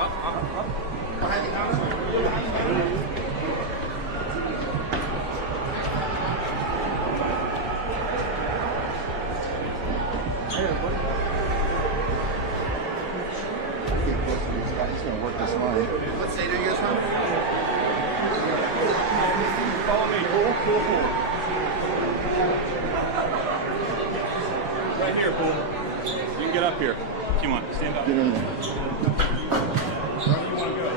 He's gonna work this line. What state are you guys from? Follow me. Cool. Right here, Pool. You can get up here if you want. Stand up. Get in there. Wherever you want to go.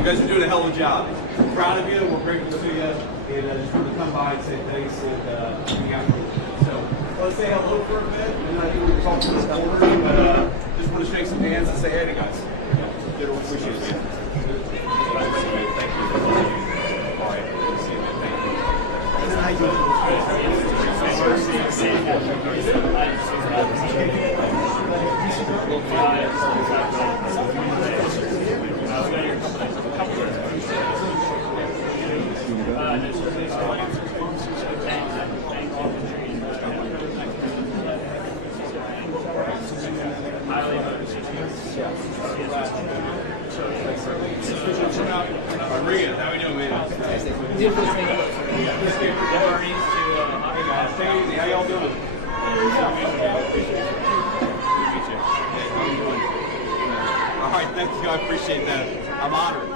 You guys are doing a hell of a job. We're proud of you. We're grateful to you. And I just wanted to come by and say thanks and we got you. So let's say hello for a bit. And I think we're talking to this corner, but just want to shake some hands and say hey to guys. Appreciate it. Thank you. All right. Good to see you, man. Readiness, how we doing, man? How y'all doing? All right, thank you. I appreciate that. I'm honored.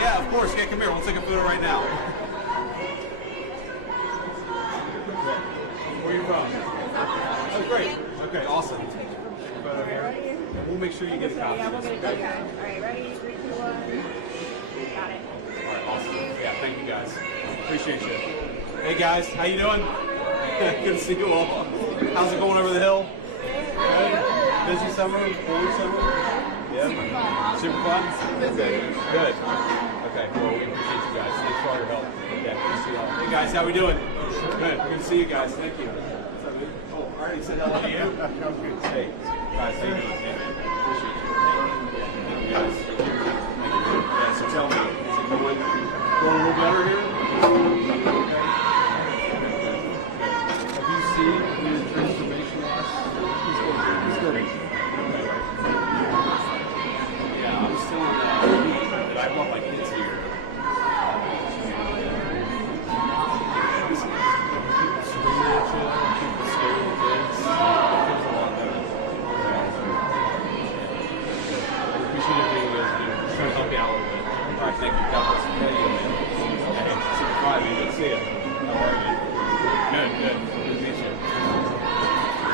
Yeah, of course. Yeah, come here. We'll take a photo right now. Where are you from? Oh, great. Okay, awesome. Photo here. We'll make sure you get a copy. Yeah, we'll get a copy. All right, ready? 3, 2, 1. Got it. All right, awesome. Yeah, thank you guys. Appreciate you. Hey guys, how you doing? Good to see you all. How's it going over the hill? Good. Busy summer? Cool summer? Yeah. Super fun? Okay. Good. Okay, well, we appreciate you guys. Thanks for all your help. Yeah, good to see you all. Hey guys, how we doing? Good. Good to see you guys. Thank you. What's up, man? Oh, I already said hello to you. Hey, guys, how you doing? Yeah, man. Appreciate you. Thank you guys. Yeah, so tell me, is it going a little better here? Have you seen the transformation last? He's good. Yeah, I'm still in that. But I want my kids here. People screaming at you, people scaring the kids. It feels a lot better. I appreciate everything you guys do. Just trying to help you out a little bit. All right, thank you. God bless you. Thank you, man. Hey, super fun, man. Good to see you. How are you? Good. Good to meet you.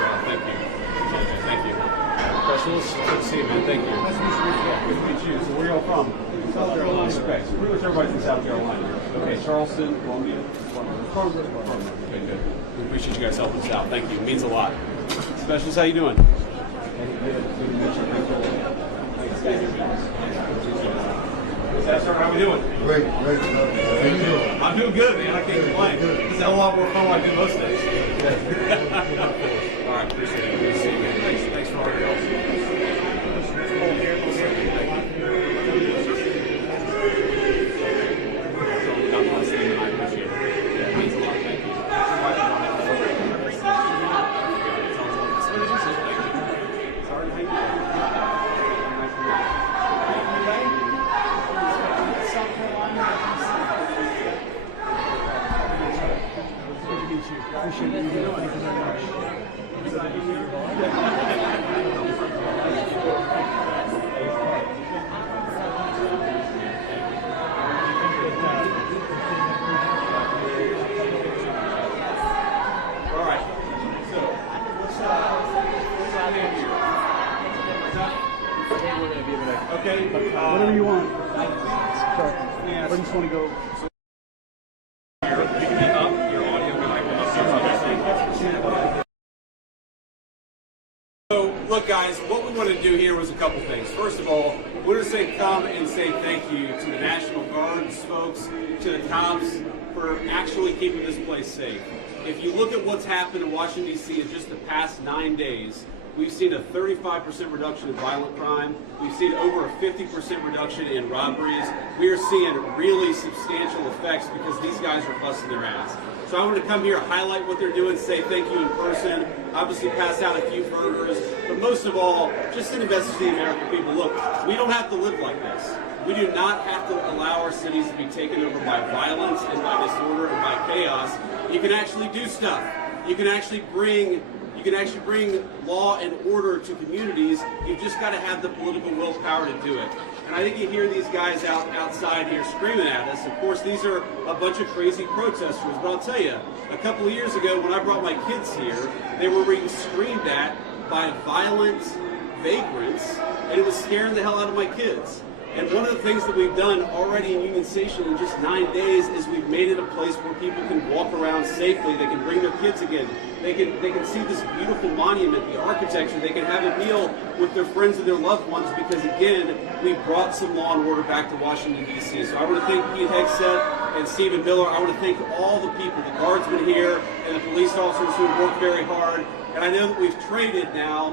Yeah, thank you. Thank you. Specialist, good to see you, man. Thank you. Nice to meet you. Yeah, good to meet you. So where are y'all from? South Carolina. Okay, so pretty much everybody's from South Carolina. Okay, Charleston, Columbia. Okay, good. We appreciate you guys helping us out. Thank you. It means a lot. Specialist, how you doing? Sir, how we doing? Great. How you doing? I'm doing good, man. I can't complain. It's a hell of a lot more fun than I do most days. All right, appreciate it. Good to see you, man. Thanks for all your help. God bless you, and I appreciate it. It means a lot. Thank you. Sorry, how you doing? Appreciate you. Thank you very much. All right. So, what's our name here? Okay. Whatever you want. Sorry. Yes. I just want to go. So, look, guys, what we want to do here was a couple things. First of all, we're going to say come and say thank you to the National Guards folks, to the cops, for actually keeping this place safe. If you look at what's happened in Washington, D.C. in just the past 9 days, we've seen a 35% reduction in violent crime. We've seen over a 50% reduction in robberies. We are seeing really substantial effects because these guys are busting their ass. So I want to come here, highlight what they're doing, say thank you in person, obviously pass out a few burgers, but most of all, just send a message to the American people. Look, we don't have to live like this. We do not have to allow our cities to be taken over by violence and by disorder and by chaos. You can actually do stuff. You can actually bring law and order to communities. You've just got to have the political willpower to do it. And I think you hear these guys outside here screaming at us. Of course, these are a bunch of crazy protesters. But I'll tell you, a couple of years ago when I brought my kids here, they were being screamed at by violent vagrants, and it was scaring the hell out of my kids. And one of the things that we've done already in Union Station in just 9 days is we've made it a place where people can walk around safely. They can bring their kids again. They can see this beautiful monument, the architecture. They can have a meal with their friends and their loved ones because, again, we brought some law and order back to Washington, D.C. So I want to thank Pete Hegseth and Stephen Miller. I want to thank all the people, the guardsmen here and the police officers who have worked very hard. And I know that we've traded now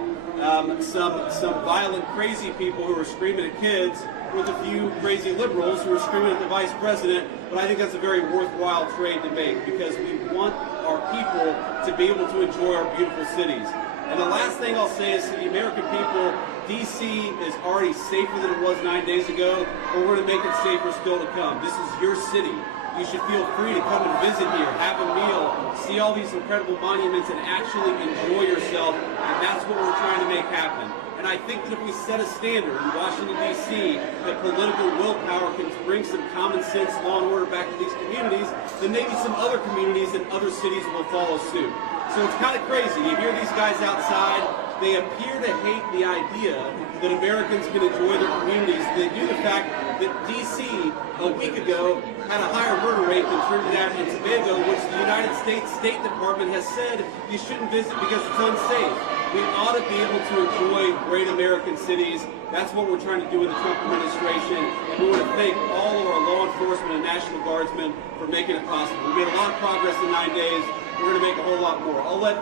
some violent, crazy people who are screaming at kids with a few crazy liberals who are screaming at the vice president, but I think that's a very worthwhile trade to make because we want our people to be able to enjoy our beautiful cities. And the last thing I'll say is to the American people, D.C. is already safer than it was 9 days ago, but we're going to make it safer still to come. This is your city. You should feel free to come and visit here, have a meal, see all these incredible monuments, and actually enjoy yourself, and that's what we're trying to make happen. And I think that if we set a standard in Washington, D.C., that political willpower can bring some common sense, law and order back to these communities, then maybe some other communities and other cities will follow suit. So it's kind of crazy. You hear these guys outside. They appear to hate the idea that Americans can enjoy their communities. They do the fact that D.C. a week ago had a higher murder rate than Trinidad and Tobago, which the United States State Department has said you shouldn't visit because it's unsafe. We ought to be able to enjoy great American cities. That's what we're trying to do with the Trump administration. And we want to thank all of our law enforcement and National Guardsmen for making it possible. We made a lot of progress in 9 days. We're going to make a whole lot more. I'll let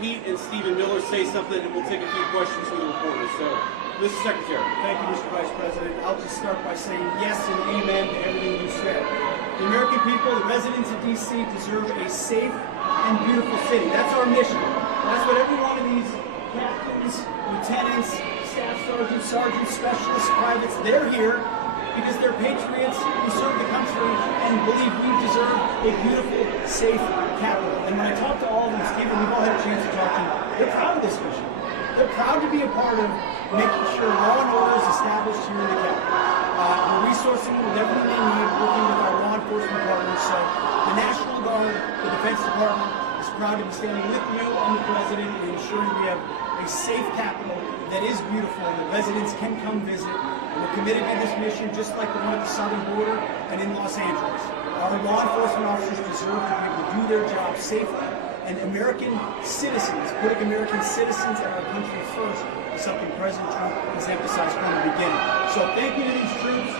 Pete and Stephen Miller say something, and we'll take a few questions from the reporters. So, Mr. Secretary. Thank you, Mr. Vice President. I'll just start by saying yes and amen to everything you said. The American people, the residents of D.C. deserve a safe and beautiful city. That's our mission. That's what every one of these captains, lieutenants, staff sergeants, specialists, privates, they're here because they're patriots who serve the country and believe we deserve a beautiful, safe capital. And when I talk to all of them, Stephen, we've all had a chance to talk to them, they're proud of this mission. They're proud to be a part of making sure law and order is established here in the capital. We're resourcing with everything they need, working with our law enforcement partners. So the National Guard, the Defense Department is proud to be standing with you and the President in ensuring we have a safe capital that is beautiful and the residents can come visit. And we're committed to this mission just like the one at the southern border and in Los Angeles. Our law enforcement officers deserve to be able to do their job safely And American citizens, putting American citizens and our country first, is something President Trump has emphasized from the beginning. So thank you to these troops.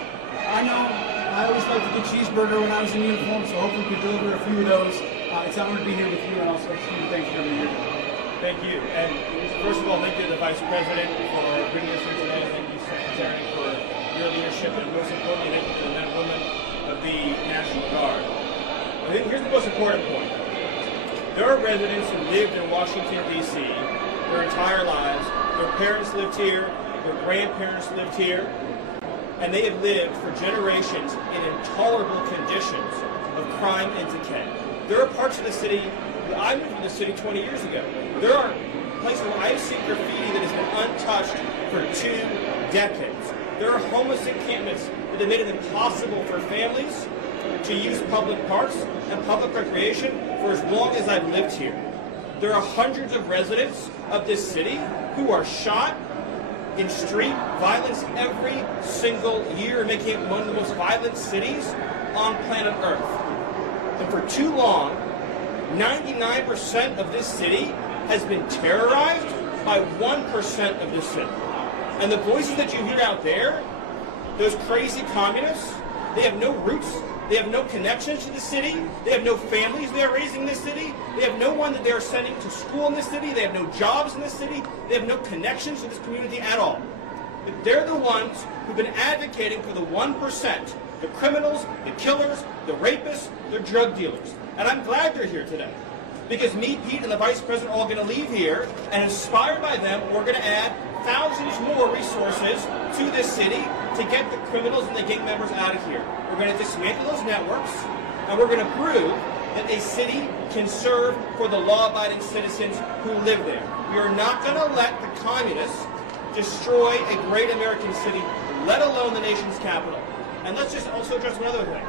I know I always liked a good cheeseburger when I was in uniform, so hopefully we could deliver a few of those. It's an honor to be here with you, and also Steve, thanks for being here. Thank you. And first of all, thank you to the Vice President for bringing us here today. Thank you, Secretary, for your leadership, and most importantly, thank you to the men and women of the National Guard. I think here's the most important point. There are residents who lived in Washington, D.C. their entire lives. Their parents lived here. Their grandparents lived here. And they have lived for generations in intolerable conditions of crime and decay. There are parts of the city, I moved to the city 20 years ago. There are places where I've seen graffiti that has been untouched for 2 decades. There are homeless encampments that have made it impossible for families to use public parks and public recreation for as long as I've lived here. There are hundreds of residents of this city who are shot in street violence every single year, making it one of the most violent cities on planet Earth. And for too long, 99% of this city has been terrorized by 1% of this city. And the voices that you hear out there, those crazy communists, they have no roots, they have no connections to the city, they have no families they're raising in this city, they have no one that they're sending to school in this city, they have no jobs in this city, they have no connections to this community at all. But they're the ones who've been advocating for the 1%, the criminals, the killers, the rapists, the drug dealers. And I'm glad they're here today. Because me, Pete, and the Vice President are all going to leave here, and inspired by them, we're going to add thousands more resources to this city to get the criminals and the gang members out of here. We're going to dismantle those networks, and we're going to prove that a city can serve for the law-abiding citizens who live there. We are not going to let the communists destroy a great American city, let alone the nation's capital. And let's just also address one other thing.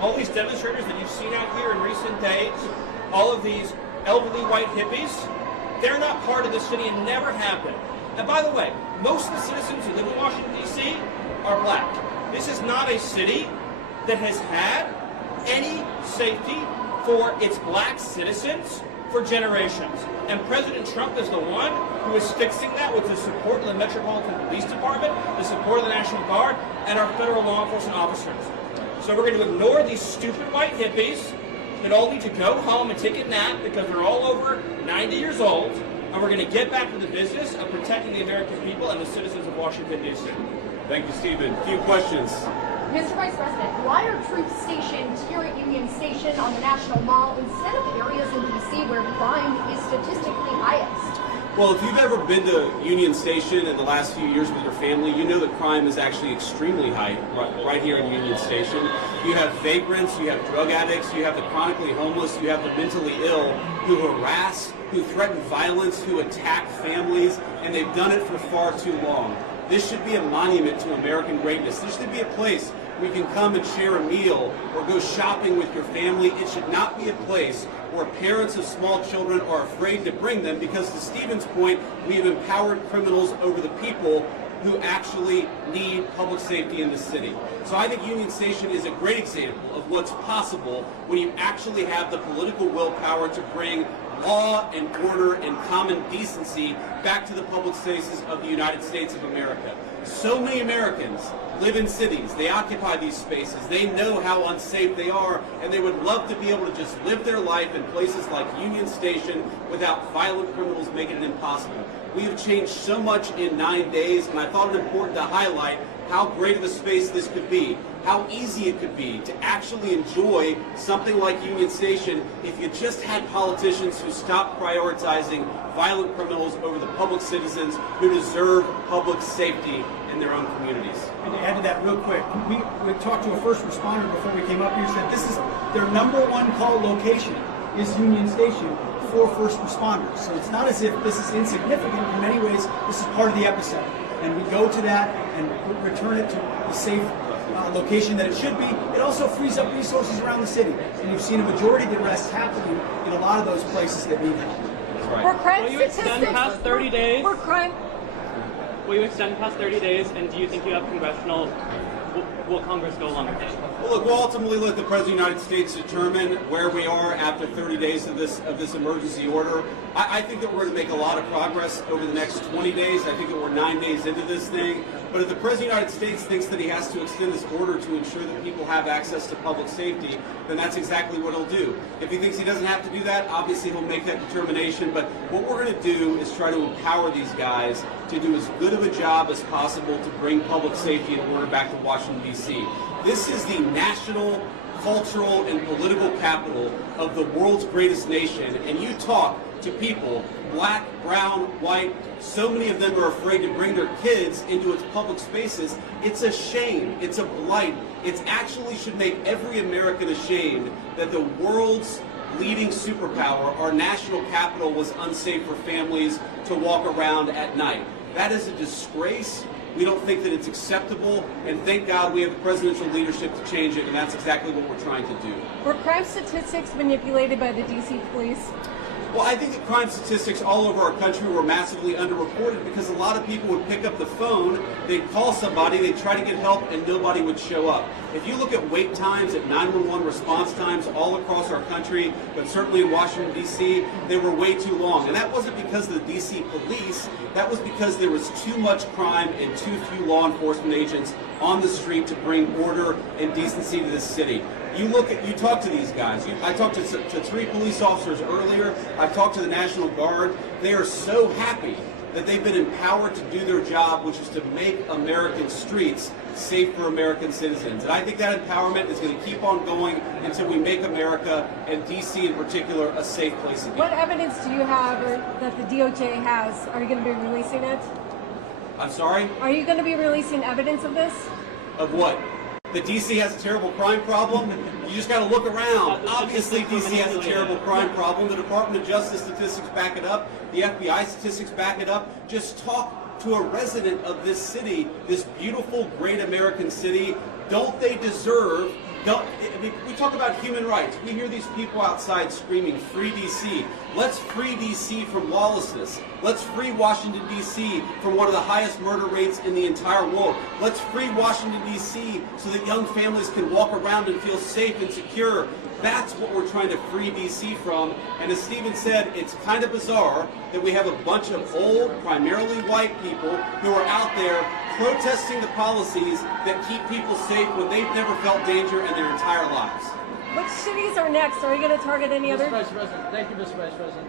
All these demonstrators that you've seen out here in recent days, all of these elderly white hippies, they're not part of the city and never have been. And by the way, most of the citizens who live in Washington, D.C. are black. This is not a city that has had any safety for its black citizens for generations. And President Trump is the one who is fixing that with the support of the Metropolitan Police Department, the support of the National Guard, and our federal law enforcement officers. So we're going to ignore these stupid white hippies that all need to go home and take a nap because they're all over 90 years old, and we're going to get back to the business of protecting the American people and the citizens of Washington, D.C. Thank you, Stephen. A few questions. Mr. Vice President, why are troops stationed here at Union Station on the National Mall instead of areas in D.C. where crime is statistically highest? Well, if you've ever been to Union Station in the last few years with your family, you know that crime is actually extremely high right here in Union Station. You have vagrants, you have drug addicts, you have the chronically homeless, you have the mentally ill who harass, who threaten violence, who attack families, and they've done it for far too long. This should be a monument to American greatness. This should be a place where you can come and share a meal or go shopping with your family. It should not be a place where parents of small children are afraid to bring them because, to Stephen's point, we have empowered criminals over the people who actually need public safety in the city. So I think Union Station is a great example of what's possible when you actually have the political willpower to bring law and order and common decency back to the public spaces of the United States of America. So many Americans live in cities, they occupy these spaces, they know how unsafe they are, and they would love to be able to just live their life in places like Union Station without violent criminals making it impossible. We have changed so much in 9 days, and I thought it important to highlight how great of a space this could be, how easy it could be to actually enjoy something like Union Station if you just had politicians who stopped prioritizing violent criminals over the public citizens who deserve public safety in their own communities. And to add to that real quick, we talked to a first responder before we came up here, said this is their #1 call location is Union Station for first responders. So it's not as if this is insignificant. In many ways, this is part of the epicenter. And we go to that and return it to the safe location that it should be. It also frees up resources around the city. And you've seen a majority of the arrests happening in a lot of those places that need help. That's right. For crime Will you extend statistics, past 30 days? For crime. Will you extend past 30 days, and do you think you have congressional Will Congress go along with that? Well, look, we'll ultimately let the President of the United States determine where we are after 30 days of this emergency order. I think that we're going to make a lot of progress over the next 20 days. I think that we're 9 days into this thing. But if the President of the United States thinks that he has to extend this order to ensure that people have access to public safety, then that's exactly what he'll do. If he thinks he doesn't have to do that, obviously he'll make that determination. But what we're going to do is try to empower these guys to do as good of a job as possible to bring public safety and order back to Washington, D.C. This is the national, cultural, and political capital of the world's greatest nation. And you talk to people, black, brown, white, so many of them are afraid to bring their kids into its public spaces. It's a shame. It's a blight. It actually should make every American ashamed that the world's leading superpower, our national capital, was unsafe for families to walk around at night. That is a disgrace. We don't think that it's acceptable, and thank God we have the presidential leadership to change it, and that's exactly what we're trying to do. Were crime statistics manipulated by the D.C. police? Well, I think that crime statistics all over our country were massively underreported because a lot of people would pick up the phone, they'd call somebody, they'd try to get help, and nobody would show up. If you look at wait times, at 911 response times all across our country, but certainly in Washington, D.C., they were way too long. And that wasn't because of the D.C. police, that was because there was too much crime and too few law enforcement agents on the street to bring order and decency to this city. You talk to these guys. I talked to 3 police officers earlier. I've talked to the National Guard. They are so happy that they've been empowered to do their job, which is to make American streets safe for American citizens. And I think that empowerment is going to keep on going until we make America, and D.C. in particular, a safe place again. What evidence do you have or that the DOJ has? Are you going to be releasing it? I'm sorry? Are you going to be releasing evidence of this? Of what? That D.C. has a terrible crime problem? You just got to look around. Obviously, D.C. has a terrible crime problem. The Department of Justice statistics back it up. The FBI statistics back it up. Just talk to a resident of this city, this beautiful, great American city. Don't they deserve... we talk about human rights. We hear these people outside screaming, "Free D.C." Let's free D.C. from lawlessness. Let's free Washington, D.C. from one of the highest murder rates in the entire world. Let's free Washington, D.C. so that young families can walk around and feel safe and secure. That's what we're trying to free D.C. from. And as Stephen said, it's kind of bizarre that we have a bunch of old, primarily white people who are out there protesting the policies that keep people safe when they've never felt danger in their entire lives. Which cities are next? Are you going to target any other? Mr. Vice President, thank you, Mr. Vice President.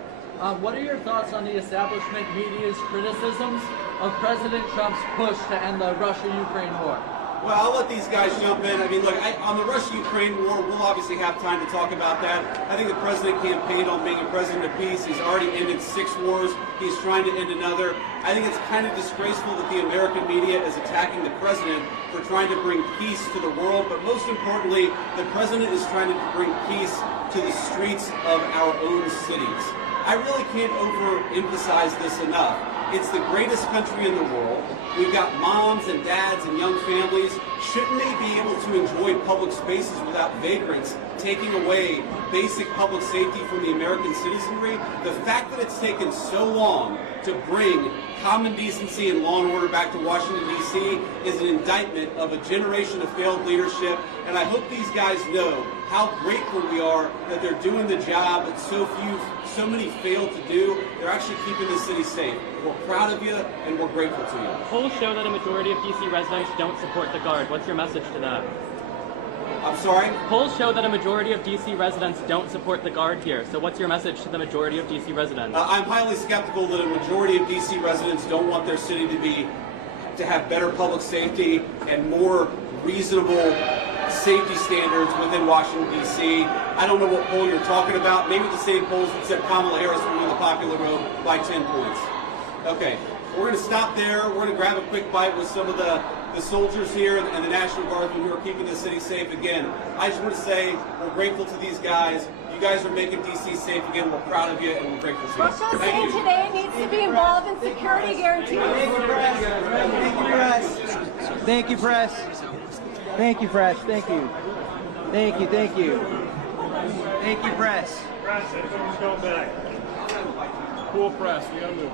What are your thoughts on the establishment media's criticisms of President Trump's push to end the Russia-Ukraine war? Well, I'll let these guys jump in. I mean, look, on the Russia-Ukraine war, we'll obviously have time to talk about that. I think the president campaigned on being a president of peace. He's already ended 6 wars. He's trying to end another. I think it's kind of disgraceful that the American media is attacking the president for trying to bring peace to the world. But most importantly, the president is trying to bring peace to the streets of our own cities. I really can't overemphasize this enough. It's the greatest country in the world. We've got moms and dads and young families. Shouldn't they be able to enjoy public spaces without vagrants taking away basic public safety from the American citizenry? The fact that it's taken so long to bring common decency and law and order back to Washington, D.C. is an indictment of a generation of failed leadership. And I hope these guys know how grateful we are that they're doing the job that so many failed to do. They're actually keeping the city safe. We're proud of you, and we're grateful to you. Polls show that a majority of D.C. residents don't support the Guard. What's your message to that? I'm sorry? Polls show that a majority of D.C. residents don't support the Guard here. So what's your message to the majority of D.C. residents? I'm highly skeptical that a majority of D.C. residents don't want their city to have better public safety and more reasonable safety standards within Washington, D.C. I don't know what poll you're talking about. Maybe the same polls that said Kamala Harris would win the popular vote by 10 points. Okay, we're going to stop there. We're going to grab a quick bite with some of the soldiers here and the National Guardsmen who are keeping the city safe again. I just want to say we're grateful to these guys. You guys are making D.C. safe again. We're proud of you, and we're grateful to you. Russia City today needs to be involved in security guarantees. Thank you, press. Thank you, press. Thank you. Thank you, thank you. Thank you, press. Press, everyone's going back. Cool press, we gotta move.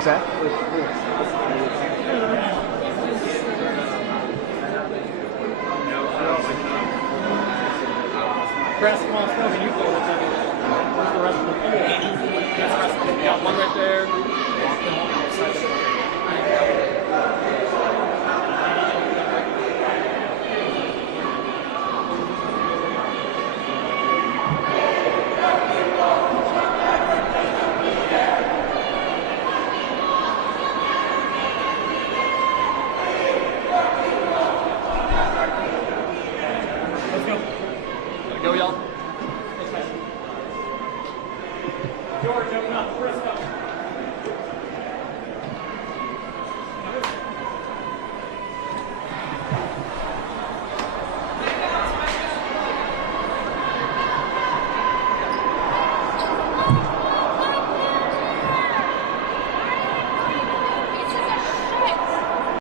What's that? Press, come on, Phil, can you pull the TV? Where's the rest of them? That's the rest of them. Yeah, one right there. Let's go. Gotta go, y'all. George, open up. First up.